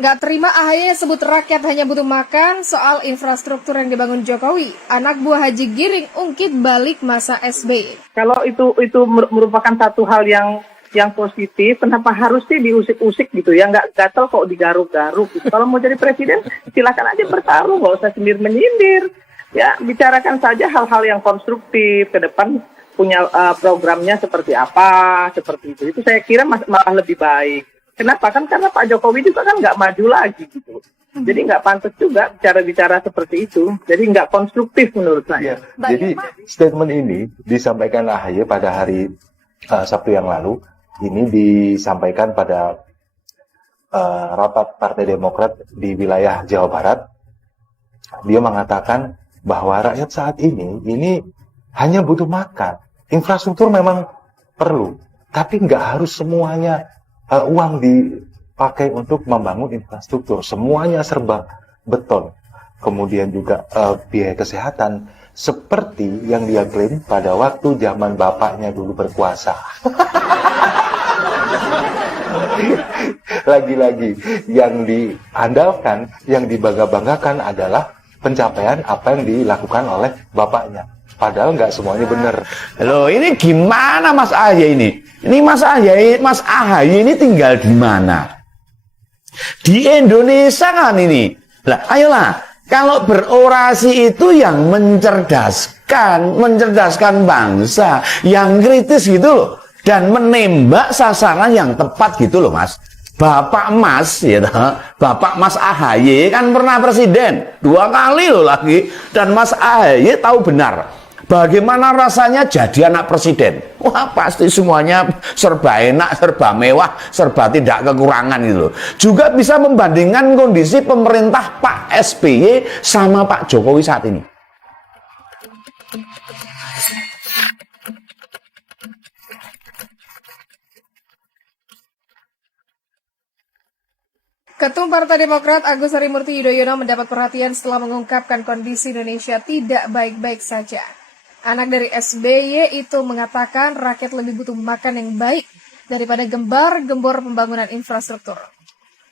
Nggak terima AHY sebut rakyat hanya butuh makan soal infrastruktur yang dibangun Jokowi. Anak buah Haji Giring ungkit balik masa SBY. Kalau itu merupakan satu hal yang positif, kenapa harus sih diusik-usik gitu ya? Nggak gatel kok digaruk-garuk. Gitu. Kalau mau jadi presiden, silakan aja bertarung, nggak usah sindir-menyindir. Ya, bicarakan saja hal-hal yang konstruktif ke depan, punya programnya seperti apa, seperti itu. Itu saya kira malah lebih baik. Kenapa? Kan karena Pak Jokowi juga kan nggak maju lagi gitu. Jadi nggak pantas juga bicara-bicara seperti itu. Jadi nggak konstruktif menurut saya. Jadi statement ini disampaikan AHY pada hari Sabtu yang lalu. Ini disampaikan pada rapat Partai Demokrat di wilayah Jawa Barat. Dia mengatakan bahwa rakyat saat ini hanya butuh makan. Infrastruktur memang perlu, tapi nggak harus semuanya uang dipakai untuk membangun infrastruktur. Semuanya serba beton. Kemudian juga biaya kesehatan seperti yang dia klaim pada waktu zaman bapaknya dulu berkuasa. Lagi-lagi yang diandalkan, yang dibangga-banggakan adalah pencapaian apa yang dilakukan oleh bapaknya. Padahal nggak semuanya benar. Loh, ini gimana Mas AHY ini? Ini Mas AHY ini tinggal di mana? Di Indonesia kan ini. Lah, ayolah. Kalau berorasi itu yang mencerdaskan bangsa, yang kritis gitu loh. Dan menembak sasaran yang tepat gitu loh Mas. Bapak Mas AHY kan pernah presiden 2 kali loh lagi. Dan Mas AHY tahu benar bagaimana rasanya jadi anak presiden. Wah, pasti semuanya serba enak, serba mewah, serba tidak kekurangan gitu loh. Juga bisa membandingkan kondisi pemerintah Pak SBY sama Pak Jokowi saat ini. Ketum Partai Demokrat Agus Harimurti Yudhoyono mendapat perhatian setelah mengungkapkan kondisi Indonesia tidak baik-baik saja. Anak dari SBY itu mengatakan rakyat lebih butuh makan yang baik daripada gembar-gembor pembangunan infrastruktur.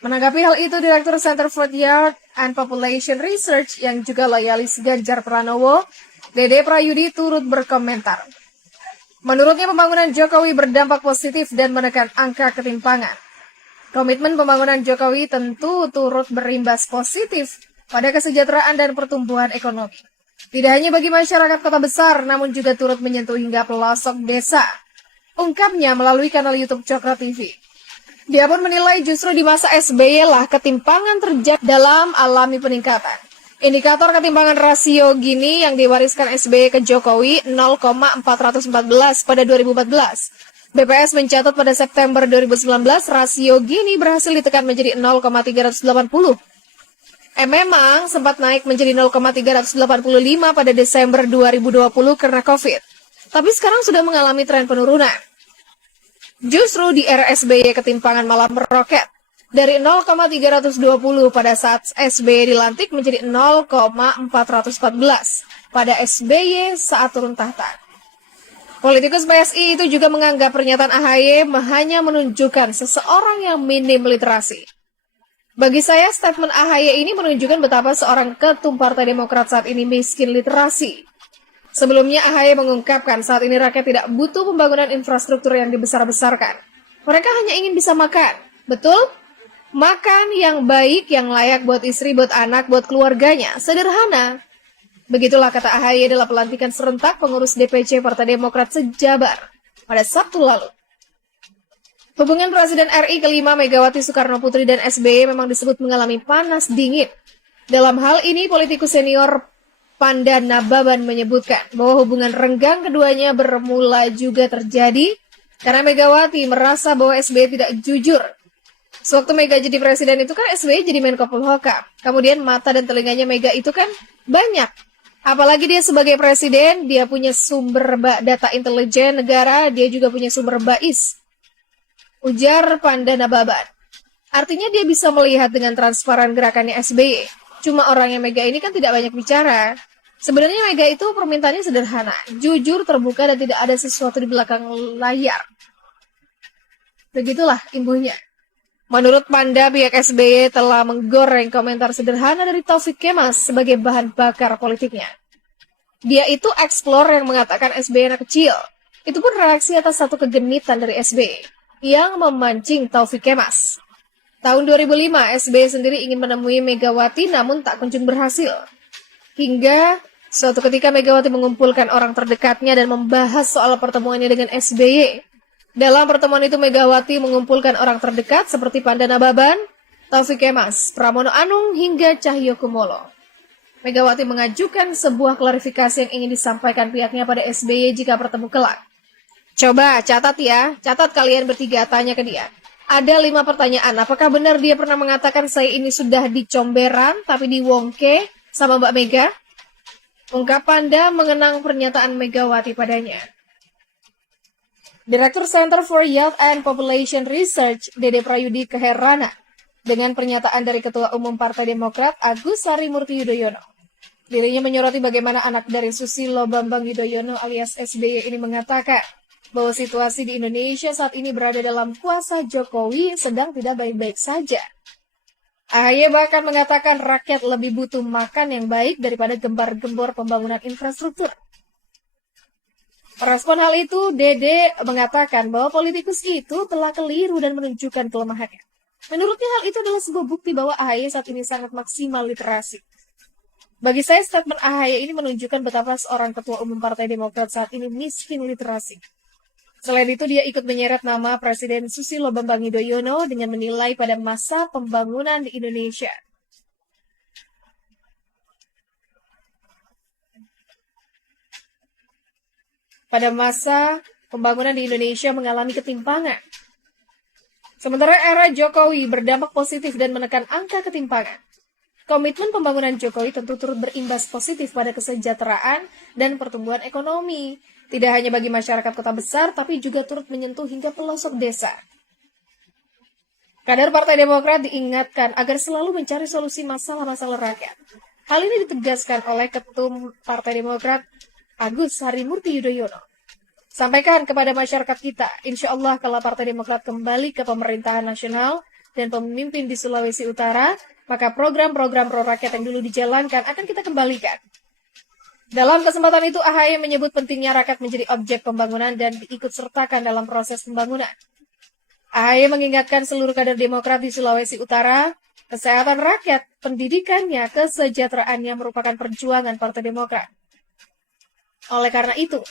Menanggapi hal itu, Direktur Center for Youth and Population Research yang juga loyalis Ganjar Pranowo, Dede Prayudi turut berkomentar. Menurutnya pembangunan Jokowi berdampak positif dan menekan angka ketimpangan. Komitmen pembangunan Jokowi tentu turut berimbas positif pada kesejahteraan dan pertumbuhan ekonomi. Tidak hanya bagi masyarakat kota besar, namun juga turut menyentuh hingga pelosok desa. Ungkapnya melalui kanal YouTube Cokro TV. Dia pun menilai justru di masa SBY lah ketimpangan terjadi dalam alami peningkatan. Indikator ketimpangan rasio Gini yang diwariskan SBY ke Jokowi 0,414 pada 2014. BPS mencatat pada September 2019 rasio Gini berhasil ditekan menjadi 0,380. Memang sempat naik menjadi 0,385 pada Desember 2020 karena COVID. Tapi sekarang sudah mengalami tren penurunan. Justru di era SBY ketimpangan malah meroket. Dari 0,320 pada saat SBY dilantik menjadi 0,414 pada SBY saat turun tahta. Politikus PSI itu juga menganggap pernyataan AHY hanya menunjukkan seseorang yang minim literasi. Bagi saya, statement AHY ini menunjukkan betapa seorang ketum Partai Demokrat saat ini miskin literasi. Sebelumnya AHY mengungkapkan saat ini rakyat tidak butuh pembangunan infrastruktur yang dibesar-besarkan. Mereka hanya ingin bisa makan. Betul? Makan yang baik, yang layak buat istri, buat anak, buat keluarganya. Sederhana. Begitulah kata AHY dalam pelantikan serentak pengurus DPC Partai Demokrat sejabar pada Sabtu lalu. Hubungan Presiden RI kelima Megawati Soekarno Putri dan SBY memang disebut mengalami panas dingin. Dalam hal ini, politikus senior Panda Nababan menyebutkan bahwa hubungan renggang keduanya bermula juga terjadi karena Megawati merasa bahwa SBY tidak jujur. Sewaktu Mega jadi presiden itu kan SBY jadi Menko Polhukam. Kemudian mata dan telinganya Mega itu kan banyak. Apalagi dia sebagai presiden, dia punya sumber data intelijen negara, dia juga punya sumber BAIS. Ujar Panda Nababan. Artinya dia bisa melihat dengan transparan gerakannya SBY. Cuma orangnya Mega ini kan tidak banyak bicara. Sebenarnya Mega itu permintaannya sederhana, jujur, terbuka, dan tidak ada sesuatu di belakang layar. Begitulah imbuhnya. Menurut Panda, pihak SBY telah menggoreng komentar sederhana dari Taufik Kemas sebagai bahan bakar politiknya. Dia itu explore yang mengatakan SBY anak kecil. Itu pun reaksi atas satu kegenitan dari SBY yang memancing Taufik Kemas. Tahun 2005, SBY sendiri ingin menemui Megawati namun tak kunjung berhasil. Hingga suatu ketika Megawati mengumpulkan orang terdekatnya dan membahas soal pertemuannya dengan SBY. Dalam pertemuan itu Megawati mengumpulkan orang terdekat seperti Panda Nababan, Taufik Kemas, Pramono Anung, hingga Cahyokumolo. Megawati mengajukan sebuah klarifikasi yang ingin disampaikan pihaknya pada SBY jika bertemu kelak. Coba catat ya, catat kalian bertiga, tanya ke dia. Ada 5 pertanyaan, apakah benar dia pernah mengatakan saya ini sudah di Comberan tapi di Wongke sama Mbak Mega? Ungkap Panda mengenang pernyataan Megawati padanya. Direktur Center for Youth and Population Research, Dede Prayudi keherana dengan pernyataan dari Ketua Umum Partai Demokrat, Agus Harimurti Yudhoyono. Dirinya menyoroti bagaimana anak dari Susilo Bambang Yudhoyono alias SBY ini mengatakan bahwa situasi di Indonesia saat ini berada dalam kuasa Jokowi sedang tidak baik-baik saja. AHY bahkan mengatakan rakyat lebih butuh makan yang baik daripada gembar-gembor pembangunan infrastruktur. Merespon hal itu, Dede mengatakan bahwa politikus itu telah keliru dan menunjukkan kelemahannya. Menurutnya hal itu adalah sebuah bukti bahwa AHY saat ini sangat maksimal literasi. Bagi saya, statement AHY ini menunjukkan betapa seorang ketua umum Partai Demokrat saat ini miskin literasi. Selain itu, dia ikut menyeret nama Presiden Susilo Bambang Yudhoyono dengan menilai pada masa pembangunan di Indonesia. Pada masa pembangunan di Indonesia mengalami ketimpangan. Sementara era Jokowi berdampak positif dan menekan angka ketimpangan. Komitmen pembangunan Jokowi tentu turut berimbas positif pada kesejahteraan dan pertumbuhan ekonomi. Tidak hanya bagi masyarakat kota besar, tapi juga turut menyentuh hingga pelosok desa. Kader Partai Demokrat diingatkan agar selalu mencari solusi masalah-masalah rakyat. Hal ini ditegaskan oleh Ketum Partai Demokrat, Agus Harimurti Yudhoyono. Sampaikan kepada masyarakat kita, insya Allah kalau Partai Demokrat kembali ke pemerintahan nasional dan pemimpin di Sulawesi Utara, maka program-program pro rakyat yang dulu dijalankan akan kita kembalikan. Dalam kesempatan itu, AHY menyebut pentingnya rakyat menjadi objek pembangunan dan diikut sertakan dalam proses pembangunan. AHY mengingatkan seluruh kader Demokrat di Sulawesi Utara, kesehatan rakyat, pendidikannya, kesejahteraannya merupakan perjuangan Partai Demokrat. Oleh karena itu,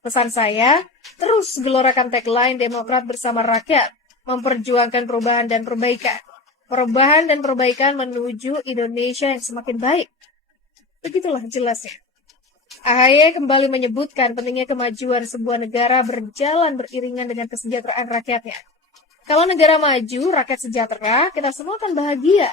pesan saya, terus gelorakan tagline Demokrat bersama rakyat, memperjuangkan perubahan dan perbaikan. Perubahan dan perbaikan menuju Indonesia yang semakin baik. Begitulah jelasnya. AHY kembali menyebutkan pentingnya kemajuan sebuah negara berjalan beriringan dengan kesejahteraan rakyatnya. Kalau negara maju, rakyat sejahtera, kita semua akan bahagia.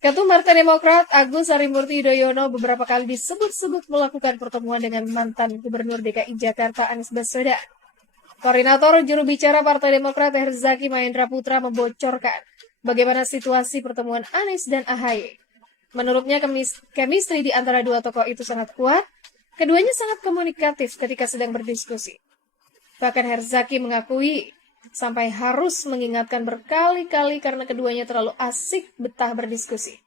Ketum Partai Demokrat Agus Harimurti Yudhoyono beberapa kali disebut-sebut melakukan pertemuan dengan mantan Gubernur DKI Jakarta Anies Baswedan. Koordinator juru bicara Partai Demokrat Herzaki Mahendra Putra membocorkan bagaimana situasi pertemuan Anies dan AHY. Menurutnya chemistry di antara dua tokoh itu sangat kuat, keduanya sangat komunikatif ketika sedang berdiskusi. Bahkan Herzaki mengakui sampai harus mengingatkan berkali-kali karena keduanya terlalu asik betah berdiskusi.